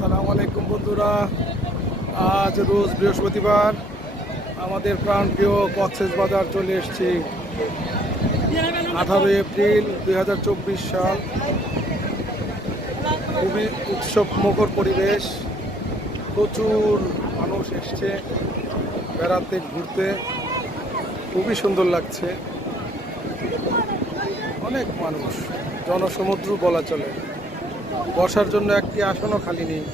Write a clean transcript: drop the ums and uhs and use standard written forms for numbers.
আসসালামু আলাইকুম বন্ধুরা। আজ রোজ বৃহস্পতিবার আমাদের প্রাণপ্রিয় কক্সবাজার চলে এসেছি। 18 এপ্রিল 2024 সাল। খুবই উৎসব মুখর পরিবেশ, প্রচুর মানুষ এসছে বেড়াতে ঘুরতে, খুবই সুন্দর লাগছে। অনেক মানুষ, জনসমুদ্র বলা চলে। বসার জন্য একটি আসনও খালি নেই।